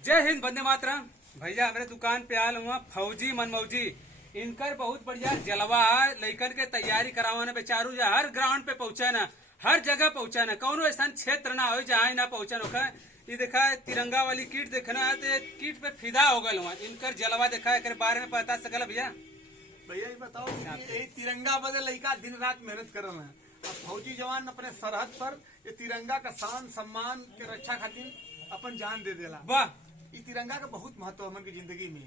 जय हिंद, वंदे मातरम। भैया हमारे दुकान पे आल हुआ फौजी मनमौजी, इनकर बहुत बढ़िया जलवा लइकन के तैयारी करावाना बेचारू जा हर ग्राउंड पे पहुंचा ना, हर जगह पहुंचा ना, कौनो ऐसा क्षेत्र ना हो जहाँ ना पहुंचन होगा। ये देखा तिरंगा वाली किट देखना है तो किट पे फिदा हो गल हुआ। इनकर जलवा देखा एक बारे में पता सकल भैया। भैया ये बताओ कि यही तिरंगा बदे लड़का दिन रात मेहनत कर रहे हैं। अब फौजी जवान अपने सरहद पर ये तिरंगा का शान सम्मान के रक्षा खातिर अपन जान दे देला। वाह, ये तिरंगा का बहुत महत्व हमन की जिंदगी में,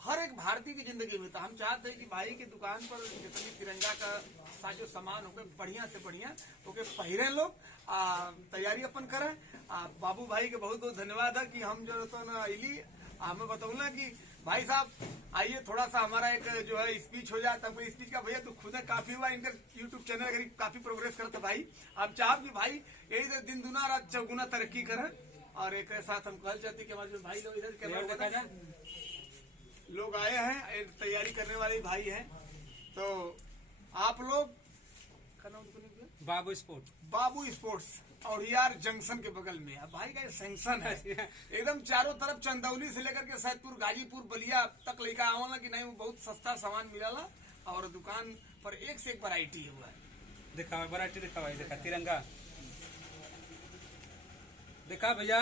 हर एक भारतीय की जिंदगी में। तो हम चाहते हैं कि भाई की दुकान पर जितनी तिरंगा का साजो सामान होके बढ़िया से बढ़िया ओके पहिरे लोग तैयारी अपन करें। बाबू भाई के बहुत बहुत धन्यवाद है कि हम जो तो ना इली हमें बताऊंगा कि भाई साहब आइए थोड़ा सा हमारा एक जो है स्पीच हो जाए। तब स्पीच का भैया तो खुद काफी हुआ, इनका यूट्यूब चैनल करीब काफी प्रोग्रेस करते भाई। आप चाह कि भाई यही तो दिन दुना रात चौगुना तरक्की करें। और एक साथ हम कह चाहते कि हमारे भाई लोग इधर कैमरा लोग आए हैं, तैयारी करने वाले भाई हैं। तो आप लोग बाबू स्पोर्ट, बाबू स्पोर्ट्स और यार जंक्शन के बगल में है भाई का सैंक्शन है। एकदम चारों तरफ चंदौली से लेकर के सैदपुर गाजीपुर बलिया तक लेकर आवला कि नहीं, बहुत सस्ता सामान मिला और दुकान पर एक से एक वैरायटी हुआ है। दिखा वैरायटी दिखा भाई, देखा तिरंगा देखा भैया।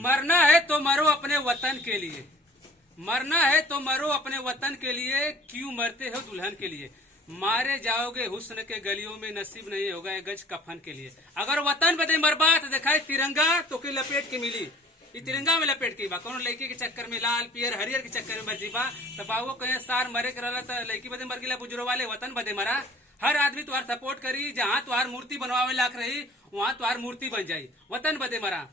मरना है तो मरो अपने वतन के लिए, मरना है तो मरो अपने वतन के लिए, क्यों मरते हो दुल्हन के लिए। मारे जाओगे हुस्न के गलियों में, नसीब नहीं होगा एक गज कफन के लिए। अगर वतन बदे मरबा तो दिखाई तिरंगा तो के लपेट के मिली। ये तिरंगा में लपेट के बा कौन लड़की के चक्कर में लाल पियर हरियर के चक्कर में मर बा तो बाबू कहीं सार मरे कर लड़की बदे मर गिला, बुजुर्ग वाले वतन बदे मरा। हर आदमी तुम्हार सपोर्ट करी, जहाँ तुम्हार मूर्ति बनवावे लाख रही वहाँ तुम्हार मूर्ति बन जाई। वतन बदे मरा,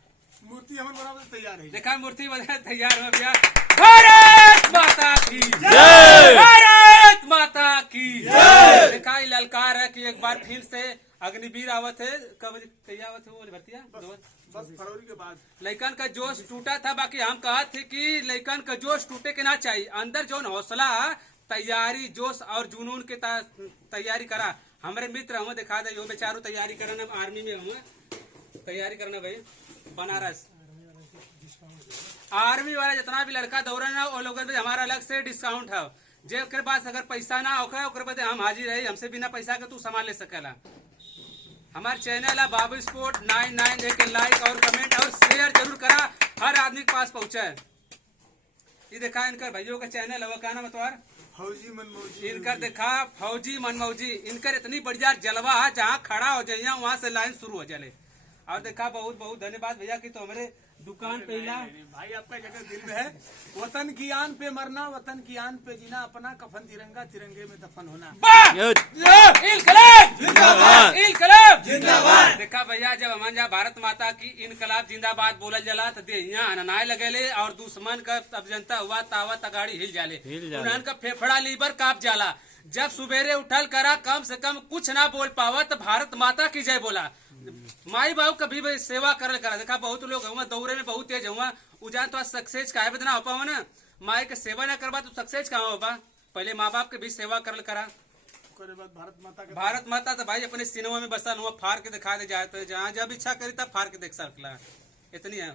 मूर्ति हम बनावे तैयार है। देखा मूर्ति बदे तैयार हो गया। भारत माता की जय, भारत माता की जय। देखा ललकार है कि एक बार फिर से अग्निवीर आवत है। कब कहिया आवत है वो भर्तिया बस फरवरी के बाद लइकन का जोश टूटा था। बाकी हम कहा थे कि लइकन का जोश टूटे के ना चाहिए, अंदर जो हौसला तैयारी जोश और जुनून के तैयारी करा। हमारे मित्र हम दिखा दे बेचारो तैयारी करना, आर्मी में हम तैयारी करना भाई। बनारस आर्मी वाला जितना भी लड़का दौड़े ना वो लोग हमारा अलग से डिस्काउंट है। जे के पास अगर पैसा ना होगा ओकर बदे हम हाजिर रही, हमसे बिना पैसा के तू सामान ले सकेला। हमारे चैनल है बाबू स्पोर्ट 99 के लाइक और कमेंट और शेयर जरूर करा, हर आदमी के पास पहुंचे। ये देखा इनकर भाइयों का चैनल है, क्या नाम है तुम्हार? फौजी मनमौजी। इनकर देखा फौजी मनमौजी, इनकर इतनी बढ़िया जलवा है जहाँ खड़ा हो जाइए वहाँ से लाइन शुरू हो जाए। और देखा बहुत बहुत धन्यवाद भैया कि तो हमारे दुकान पे भाई आपका जगह दिल में है। वतन की आन पे मरना, वतन की आन पे जीना, अपना कफन तिरंगा, तिरंगे में दफन होना। इनकलाब जिंदाबाद, इनकलाब जिंदाबाद। देखा भैया जब हमारे यहाँ भारत माता की इनकलाब जिंदाबाद बोलल जला तो यहाँ अननाय लगेले और दुश्मन का तब जनता हुआ तावत अगाड़ी हिल जाले, उन्हन का फेफड़ा लीवर काप जाला। जब सुबेरे उठल करा कम से कम कुछ ना बोल पावा तो भारत माता की जय बोला। माई बाबू कभी भी सेवा करल करा। देखा बहुत लोग हुआ दौड़े में बहुत तेज हुआ, उजान तो सक्सेस काहे बदना हो पाओ ना। माई के सेवा ना करवा तो सक्सेस कहाँ होगा। पहले माँ बाप के भी सेवा करल करा। भारत माता तो भाई अपने सिनेमा में बसल हुआ, फाड़ के दिखा दे जाए तो जहाँ जब इच्छा करी तब फाड़ के देख सकला। इतनी है।